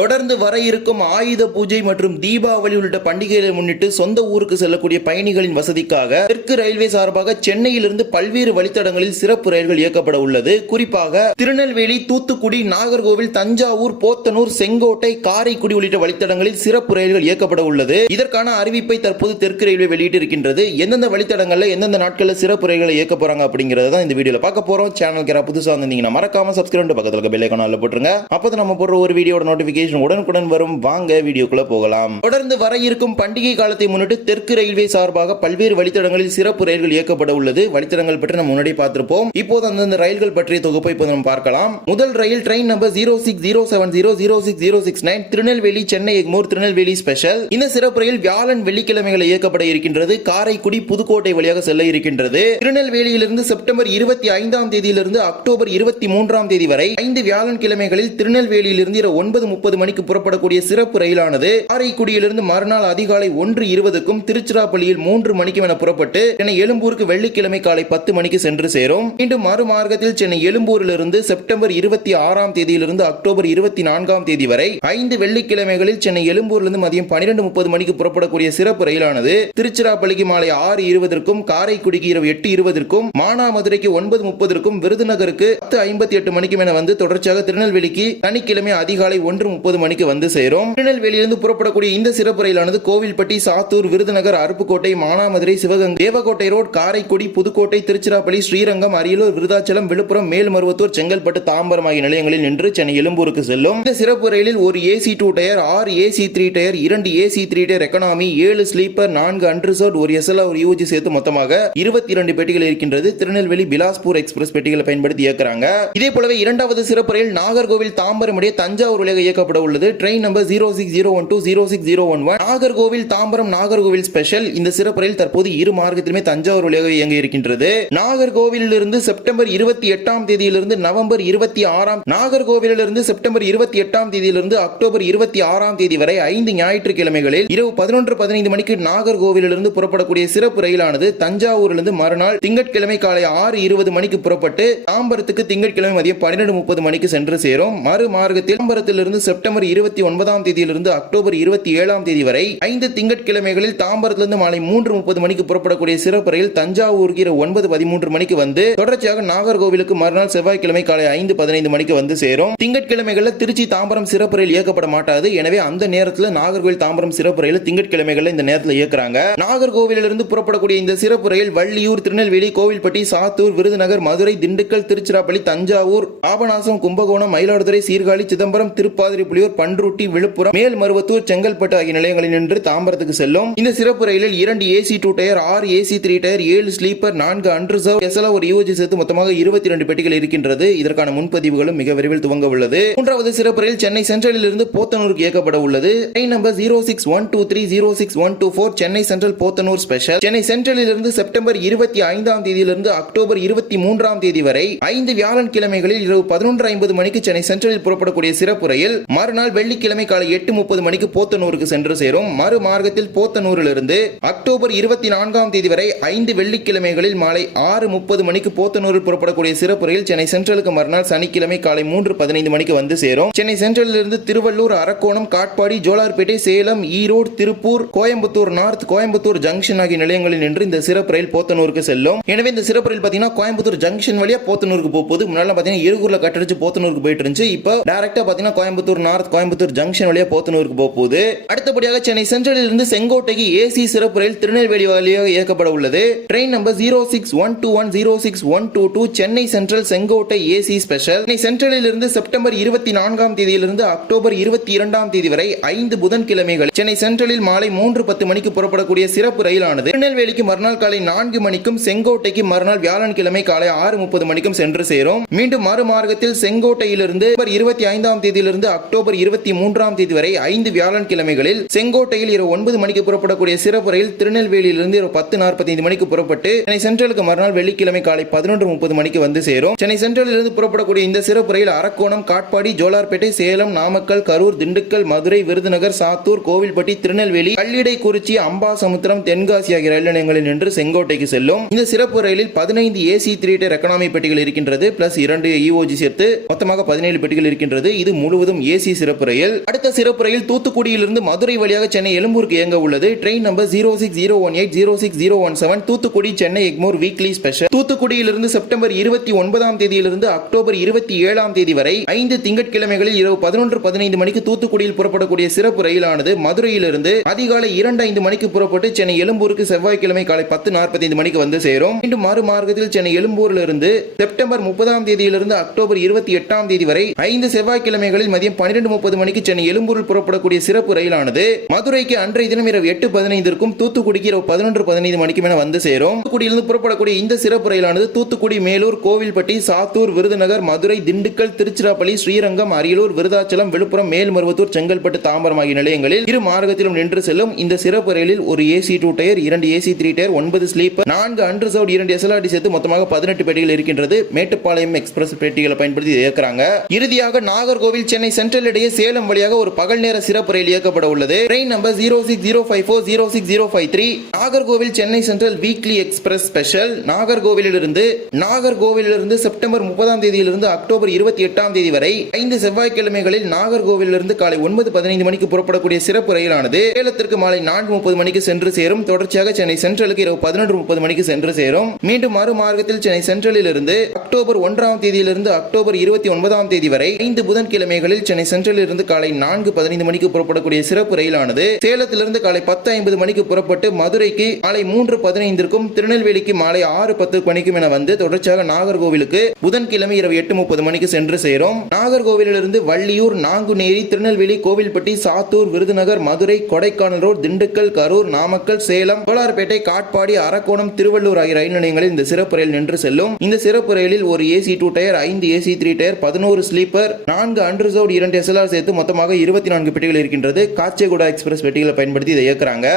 தொடர்ந்து வர இருக்கும் ஆயுத பூஜை மற்றும் தீபாவளி உள்ளிட்ட பண்டிகைகளை முன்னிட்டு சொந்த ஊருக்கு செல்லக்கூடிய பயணிகளின் வசதிக்காக தெற்கு ரயில்வே சார்பாக சென்னையிலிருந்து பல்வேறு வழித்தடங்களில் சிறப்பு ரயில்கள் இயக்கப்பட உள்ளது. குறிப்பாக திருநெல்வேலி தூத்துக்குடி நாகர்கோவில் தஞ்சாவூர் போத்தனூர் செங்கோட்டை காரைக்குடி உள்ளிட்ட வழித்தடங்களில் சிறப்பு ரயில்கள் இயக்கப்பட உள்ளது. இதற்கான அறிவிப்பை தற்போது தெற்கு ரயில்வே வெளியிட்டிருக்கின்றது. எந்தெந்த வழித்தடங்கள்ல எந்தெந்த நாட்களில் சிறப்பு ரயில்களை இயக்க போறாங்க அப்படிங்கறத தான் இந்த வீடியோல பார்க்க போறோம். சேனலுக்கு யாராவது புதுசா வந்திருந்தீங்கன்னா மறக்காம சப்ஸ்கிரைப் பக்கத்துல இருக்க போட்டுருங்க. அப்போ நம்ம போடுற ஒரு வீடியோட நோட்டிபிகேஷன் உடனுக்குடன் வரும். வாங்க வீடியோக்குள்ள போகலாம். தொடர்ந்து வர இருக்கும் பண்டிகை காலத்தை முன்னிட்டு தெற்கு ரயில்வே சார்பாக பல்வேறு வழித்தடங்களில் சிறப்பு ரயில்கள் இயக்கப்பட உள்ளது. வழித்தடங்கள் பற்றி நம்ம முன்னாடி பார்த்திருப்போம். இப்போது அந்தந்த ரயில்கள் பற்றிய தொகுப்பை இப்போ நம்ம பார்க்கலாம். முதல் ரயில் train number zero six zero seven zero zero six zero six nine Tirunelveli Chennai Egmore Tirunelveli special. இந்த சிறப்பு ரயில் வியாழன் வெள்ளிக்கிழமைகளை இயக்கப்பட இருக்கின்றது. காரைக்குடி புதுக்கோட்டை வழியாக செல்ல இருக்கின்றது. திருநெல்வேலியிலிருந்து செப்டம்பர் இருபத்தி ஐந்தாம் தேதியிலிருந்து அக்டோபர் இருபத்தி மூன்றாம் தேதி வரை ஐந்து வியாழன் கிழமைகளில் திருநெல்வேலியிலிருந்து இரவு ஒன்பது முப்பது மணிக்கு புறப்படக்கூடிய சிறப்பு ரயிலானது காரைக்குடியிலிருந்து மறுநாள் அதிகாலை ஒன்று இருபதுக்கும் திருச்சிராப்பள்ளியில் மூன்று மணிக்கும் என புறப்பட்டு சென்னை எழும்பூருக்கு வெள்ளிக்கிழமை காலை பத்து மணிக்கு சென்று சேரும். மீண்டும் மறுமார்க்கத்தில் சென்னை எழும்பூரிலிருந்து செப்டம்பர் இருபத்தி ஆறாம் தேதியிலிருந்து அக்டோபர் இருபத்தி நான்காம் தேதி வரை ஐந்து வெள்ளிக்கிழமைகளில் சென்னை எழும்பூரிலிருந்து மதியம் பன்னிரண்டு முப்பது மணிக்கு புறப்படக்கூடிய சிறப்பு ரயிலானது திருச்சிராப்பள்ளிக்கு மாலை ஆறு இருபதற்கும் காரைக்குடிக்கு இரவு எட்டு இருபதற்கும் மானாமதுரைக்கு ஒன்பது முப்பதற்கும் விருதுநகருக்கு பத்து ஐம்பத்தி எட்டு மணிக்கும் என வந்து தொடர்ச்சியாக திருநெல்வேலிக்கு சனிக்கிழமை அதிகாலை ஒன்று முப்பது மணிக்கு வந்து சேரும். திருநெல்வேலியிலிருந்து புறப்படக்கூடிய இந்த சிறப்பு ரயிலானது கோவில்பட்டி சாத்தூர் விருதுநகர் அருப்புக்கோட்டை மானாமதுரை சிவகங்கை தேவக்கோட்டை ரோட் காரைக்குடி புதுக்கோட்டை திருச்சிராப்பள்ளி ஸ்ரீரங்கம் அரியலூர் விருதாச்சலம் விழுப்புரம் மேல்மருவத்தூர் செங்கல்பட்டு தாம்பரம் ஆகிய நிலையங்களில் நின்று சென்னை எழும்பூருக்கு செல்லும். இந்த சிறப்பு ரயிலில் ஒரு ஏசி டூ டயர் ஆறு ஏசி த்ரீ டயர் இரண்டு ஏசி த்ரீ டயர் எக்கனாமி ஏழு ஸ்லீப்பர் நான்கு அன்ரிசர்வ் ஒரு எஸ்எல் ஒரு யூஜி சேர்த்து மொத்தமாக இருபத்தி இரண்டு பெட்டிகள் இருக்கின்றது. திருநெல்வேலி பிலாஸ்பூர் எக்ஸ்பிரஸ் பெட்டிகளை பயன்படுத்தி இயக்குறாங்க. இதே போலவே இரண்டாவது சிறப்பு ரயில் நாகர்கோவில் தாம்பரம் இடையே தஞ்சாவூர் வழியாக காணப்பட உள்ளது. Train number zero six zero one two zero six zero one one Nagercoil Tambaram Nagercoil special இந்த சிறப்பு ரயில் தற்போது இரு மார்க்கத்திலுமே தஞ்சாவூர் வழியாக இயங்க இருக்கின்றது. நாகர்கோவிலிருந்து செப்டம்பர் இருபத்தி எட்டாம் தேதியிலிருந்து நவம்பர் இருபத்தி ஆறாம் நாகர்கோவிலிருந்து செப்டம்பர் இருபத்தி எட்டாம் தேதியிலிருந்து அக்டோபர் இருபத்தி ஆறாம் தேதி வரை ஐந்து ஞாயிற்றுக்கிழமைகளில் இரவு பதினொன்று பதினைந்து மணிக்கு நாகர்கோவிலிருந்து புறப்படக்கூடிய சிறப்பு ரயிலானது தஞ்சாவூரிலிருந்து மறுநாள் திங்கட்கிழமை காலை ஆறு இருபது மணிக்கு புறப்பட்டு தாம்பரத்துக்கு திங்கட்கிழமை மதியம் பன்னிரண்டு முப்பது மணிக்கு சென்று சேரும். மறு மார்க்கத்தில் தாம்பரத்திலிருந்து செப்டம்பர் செப்டம்பர் இருபத்தி ஒன்பதாம் தேதியிலிருந்து அக்டோபர் இருபத்தி ஏழாம் தேதி வரை ஐந்து திங்கட்கிழமைகளில் தாம்பரத்திலிருந்து மாலை மூன்று முப்பது மணிக்கு புறப்படக்கூடிய சிறப்பு ரயில் தஞ்சாவூர் ஒன்பது பதிமூன்று மணிக்கு வந்து தொடர்ச்சியாக நாகர்கோவிலுக்கு மறுநாள் செவ்வாய்க்கிழமை காலை ஐந்து பதினைந்து மணிக்கு வந்து சேரும். திங்கட்கிழமைகளில் திருச்சி தாம்பரம் சிறப்பு ரயில் இயக்கப்பட மாட்டாது. எனவே அந்த நேரத்தில் நாகர்கோவில் தாம்பரம் சிறப்பு ரயில் திங்கட்கிழமைகளில் இந்த நேரத்தில் இயக்குறாங்க. நாகர்கோவிலிருந்து புறப்படக்கூடிய இந்த சிறப்பு ரயில் வள்ளியூர் திருநெல்வேலி கோவில்பட்டி சாத்தூர் விருதுநகர் மதுரை திண்டுக்கல் திருச்சிராப்பள்ளி தஞ்சாவூர் ஆபநாசம் கும்பகோணம் மயிலாடுதுறை சீர்காழி சிதம்பரம் திருப்பாதிரி திருப்புலியூர் பன்ருட்டி விழுப்புரம் மேல்மருவத்தூர் செங்கல்பட்டு ஆகிய நிலையங்களில் நின்று தாம்பரத்துக்கு செல்லும். இந்த சிறப்பு ரயிலில் இரண்டு ஏசி டூ டயர் ஆறு ஏசி த்ரீ டயர் ஏழு ஸ்லீப்பர் நான்கு அன்ரிசர்வ் எஸ்எல் ஒரு யூஜி சேர்த்து மொத்தமாக இருபத்தி இரண்டு பெட்டிகள் இருக்கின்றது. இதற்கான முன்பதிவுகளும் மிக விரைவில் துவங்க உள்ளது மூன்றாவது சிறப்பு ரயில் சென்னை சென்ட்ரலில் இருந்து போத்தனூருக்கு இயக்கப்பட உள்ளது. Train number zero six one two three zero six one two four Chennai Central Podanur special Chennai சென்ட்ரலில் இருந்து செப்டம்பர் இருபத்தி ஐந்தாம் தேதியிலிருந்து அக்டோபர் இருபத்தி மூன்றாம் தேதி வரை ஐந்து வியாழன் கிழமைகளில் இரவு பதினொன்று ஐம்பது மணிக்கு சென்னை சென்ட்ரலில் புறப்படக்கூடிய சிறப்பு ரயில் மறுநாள் வெள்ளிக்கிழமை காலை எட்டு முப்பது மணிக்கு போத்தனூருக்கு சென்று சேரும். மறு மார்க்கத்தில் போத்தனூரிலிருந்து அக்டோபர் இருபத்தி நான்காம் தேதி வரை ஐந்து வெள்ளிக்கிழமைகளில் மாலை ஆறு முப்பது மணிக்கு போத்தனூரில் புறப்படக்கூடிய சிறப்பு ரயில் சென்னை சென்ட்ரலுக்கு மறுநாள் சனிக்கிழமை காலை மூன்று பதினைந்து மணிக்கு வந்து சேரும். சென்னை சென்ட்ரலிலிருந்து திருவள்ளூர் அரக்கோணம் காட்பாடி ஜோலார்பேட்டை சேலம் ஈரோடு திருப்பூர் கோயம்புத்தூர் நார்த் கோயம்புத்தூர் ஜங்ஷன் ஆகிய நிலையங்களில் நின்று இந்த சிறப்பு ரயில் போத்தனூருக்கு செல்லும். எனவே இந்த சிறப்பு ரயில் பார்த்தீங்கன்னா கோயம்புத்தூர் ஜங்ஷன் வழியா போத்தனூருக்கு போகுது. முன்னாடி பார்த்தீங்கன்னா இருகூர்ல கட்டடிச்சு போத்தனூருக்கு போயிட்டு இருந்துச்சு. இப்போ டேரக்டா பார்த்தீங்கன்னா கோயம்புத்தூர் நார்த் கோயம்புத்தூர் ஜங்ஷன் வழியா போத்தனூருக்கு போக போகுது. அடுத்தபடியாக சென்னை சென்ட்ரலில் இருந்து செங்கோட்டைக்கு ஏசி சிறப்பு ரயில் திருநெல்வேலி வழியாக இயக்கப்பட உள்ளது. Train number zero six one two one zero six one two two Chennai Central Sengottai AC special Chennai சென்ட்ரலில் இருந்து செப்டம்பர் இருபத்தி நான்காம் தேதியிலிருந்து அக்டோபர் இருபத்தி இரண்டாம் தேதி வரை ஐந்து புதன்கிழமைகள். சென்னை சென்ட்ரலில் மாலை மூன்று பத்து மணிக்கு புறப்படக்கூடிய சிறப்பு ரயிலானது. திருநெல்வேலிக்கு மறுநாள் காலை நான்கு மணிக்கும் செங்கோட்டைக்கு மறுநாள் வியாழன்கிழமை காலை ஆறு முப்பது மணிக்கும் சென்று சேரும். மீண்டும் மறுமார்க்கத்தில் செங்கோட்டையிலிருந்து இருபத்தி ஐந்தாம் தேதியிலிருந்து அக்டோபர் அக்டோபர் இருபத்தி மூன்றாம் தேதி வரை ஐந்து வியாழன் கிழமைகளில் செங்கோட்டையில் இரவு ஒன்பது மணிக்கு புறப்படக்கூடிய சிறப்பு ரயில் திருநெல்வேலியிலிருந்து இரவு பத்து நாற்பத்தைந்து மணிக்கு புறப்பட்டு சென்னை சென்ட்ரலுக்கு மறுநாள் வெள்ளிக்கிழமை காலை பதினொன்று முப்பது மணிக்கு வந்து சேரும். சென்னை சென்ட்ரலிலிருந்து புறப்படக்கூடிய இந்த சிறப்பு ரயில் அரக்கோணம் காட்பாடி ஜோலார்பேட்டை சேலம் நாமக்கல் கரூர் திண்டுக்கல் மதுரை விருதுநகர் சாத்தூர் கோவில்பட்டி திருநெல்வேலி கல்லிடை குறிச்சி அம்பாசமுத்திரம் தென்காசி ஆகிய ரயில் நிலையங்களில் நின்று செங்கோட்டைக்கு செல்லும். இந்த சிறப்பு ரயிலில் பதினைந்து ஏசி த்ரீ எக்கனாமி பெட்டிகள் இருக்கின்றது பிளஸ் இரண்டு இஓஜி சேர்த்து மொத்தமாக பதினேழு பெட்டிகள் இருக்கின்றது. இது முழுவதும் ஏசி ஏசி சிறப்பு ரயில் அடுத்த சிறப்பு ரயில் தூத்துக்குடியிலிருந்து மதுரை வழியாக சென்னை எழும்பூருக்கு இயங்க உள்ளது. Train number zero six zero one eight zero six zero one seven Thoothukudi Chennai Egmore weekly special தூத்துக்குடியிலிருந்து September இருபத்தி ஒன்பதாம் தேதியிலிருந்து அக்டோபர் இருபத்தி ஏழாம் தேதி வரை ஐந்து திங்கட்கிழமைகளில் இரவு பதினொன்று பதினைந்து மணிக்கு தூத்துக்குடியில் புறப்படக்கூடிய சிறப்பு ரயிலானது மதுரையிலிருந்து அதிகாலை இரண்டு ஐந்து மணிக்கு புறப்பட்டு சென்னை எழும்பூருக்கு செவ்வாய்க்கிழமை காலை பத்து நாற்பத்தைந்து மணிக்கு வந்து சேரும். மீண்டும் மறு மார்க்கத்தில் சென்னை எழும்பூரிலிருந்து செப்டம்பர் முப்பதாம் தேதியிலிருந்து அக்டோபர் இருபத்தி எட்டாம் தேதி வரை ஐந்து செவ்வாய்க்கிழமைகளில் மதியம் பனி பன்னிரண்டு முப்பது மணிக்கு சென்னை எழும்பூரில் புறப்படக்கூடிய சிறப்பு ரயிலானது மதுரைக்கு அன்றைய தினம் இரவு எட்டு பதினைந்திற்கும் தூத்துக்குடிக்கு இரவு பதினொன்று பதினைந்து மணிக்கும் என வந்து சேரும். தூத்துக்குடியிலிருந்து புறப்படக்கூடிய இந்த சிறப்பு ரயிலானது தூத்துக்குடி மேலூர் கோவில்பட்டி சாத்தூர் விருதுநகர் மதுரை திண்டுக்கல் திருச்சிராப்பள்ளி ஸ்ரீரங்கம் அரியலூர் விருதாச்சலம் விழுப்புரம் மேல்மருவத்தூர் செங்கல்பட்டு தாம்பரம் ஆகிய நிலையங்களில் இரு மார்க்கத்திலும் நின்று செல்லும் இந்த சிறப்பு ரயிலில் ஒரு ஏசி டூ டயர் இரண்டு ஏசி த்ரீ டயர் ஒன்பது ஸ்லீப்பர் நான்கு அன்ரிசர்வ் இரண்டு எஸ்எல்ஆர்டி சேர்த்து மொத்தமாக பதினெட்டு பெட்டிகள் இருக்கின்றது. மேட்டுப்பாளையம் எக்ஸ்பிரஸ் பெட்டிகளை பயன்படுத்தி இதை இயக்குறாங்க. இறுதியாக நாகர்கோவில் சென்னை சென்ட்ரல் இடையே சேலம் வழியாக ஒரு பகல் நேர சிறப்பு ரயில் இயக்கப்பட உள்ளது. Train number zero six zero five four zero six zero five three Nagercoil Chennai Central weekly express special நாகர்கோவிலிருந்து நாகர்கோவிலிருந்து செப்டம்பர் முப்பதாம் தேதியிலிருந்து அக்டோபர் இருபத்தி எட்டாம் தேதி வரை ஐந்து செவ்வாய்க்கிழமைகளில் நாகர்கோவிலிருந்து காலை ஒன்பது பதினைந்து மணிக்கு புறப்படக்கூடிய சிறப்பு ரயிலானது. சேலத்திற்கு மாலை நான்கு முப்பது மணிக்கு சென்று சேரும். தொடர்ச்சியாக சென்னை சென்ட்ரலுக்கு இரவு பதினொன்று முப்பது மணிக்கு சென்று சேரும். மீண்டும் மறுமார்க்கத்தில் சென்னை சென்ட்ரலில் இருந்து அக்டோபர் ஒன்றாம் தேதியிலிருந்து அக்டோபர் இருபத்தி ஒன்பதாம் தேதி வரை ஐந்து புதன்கிழமைகளில் சென்னை சென்ட்ரலில் இருந்து காலை நான்கு பதினைந்து மணிக்கு புறப்படக்கூடிய சிறப்பு ரயிலானது சேலத்திலிருந்து காலை பத்து ஐம்பது மணிக்கு புறப்பட்டு மதுரைக்கு மாலை மூன்று பதினைந்திற்கும் திருநெல்வேலிக்கு மாலை ஆறு பத்து மணிக்கும் என வந்து தொடர்ச்சியாக நாகர்கோவிலுக்கு புதன்கிழமை இரவு எட்டு முப்பது மணிக்கு சென்று சேரும். நாகர்கோவிலிருந்து வள்ளியூர் நாங்குநேரி திருநெல்வேலி கோவில்பட்டி சாத்தூர் விருதுநகர் மதுரை கொடைக்கானல் ரோடு திண்டுக்கல் கரூர் நாமக்கல் சேலம் கோலார்பேட்டை காட்பாடி அரக்கோணம் திருவள்ளூர் ஆகிய ரயில் நிலையங்களில் இந்த சிறப்பு ரயில் நின்று செல்லும். இந்த சிறப்பு ரயிலில் ஒரு ஏசி டூ டயர் ஐந்து ஏசி த்ரீ டயர் பதினோரு ஸ்லீப்பர் நான்கு அன்ரிசர்வ்ட் இரண்டு எஸ்எல்ஆர் சேர்த்து மொத்தமாக இருபத்தி நான்கு பெட்டிகள் இருக்கின்றது. காச்சேகுடா எக்ஸ்பிரஸ் பெட்டிகளை பயன்படுத்தி இதை இயக்குறாங்க.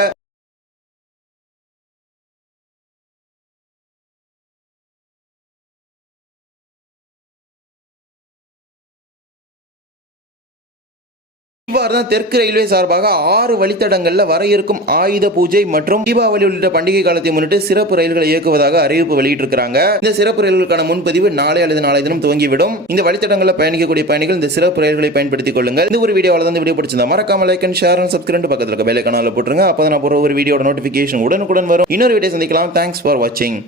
இவ்வாறு தான் தெற்கு ரயில்வே சார்பாக ஆறு வழித்தடங்களில் வர இருக்கும் ஆயுத பூஜை மற்றும் தீபாவளி உள்ளிட்ட பண்டிகை காலத்தை முன்னிட்டு சிறப்பு ரயில்களை இயக்குவதாக அறிவிப்பு வெளியிட்டிருக்கிறாங்க. இந்த சிறப்பு ரயில்களுக்கான முன்பதிவு நாளை அல்லது நாளை தினம் துவங்கிவிடும். இந்த வழித்தடங்களில் பயணிக்கக்கூடிய பயணிகள் இந்த சிறப்பு ரயில்களை பயன்படுத்திக் கொள்ளுங்கள். இந்த ஒரு வீடியோவில் தான் வீடியோ பிடிச்சிருந்தா மறக்காம like and share and subscribe பக்கத்தில் இருக்க பெல் கனால போட்டுருங்க. அப்போ நான் போகிற ஒரு வீடியோட நோட்டிஃபிகேஷன் உடனுக்குடன் வரும். இன்னொரு வீடியோ சந்திக்கலாம். தேங்க்ஸ் ஃபார் வாட்சிங்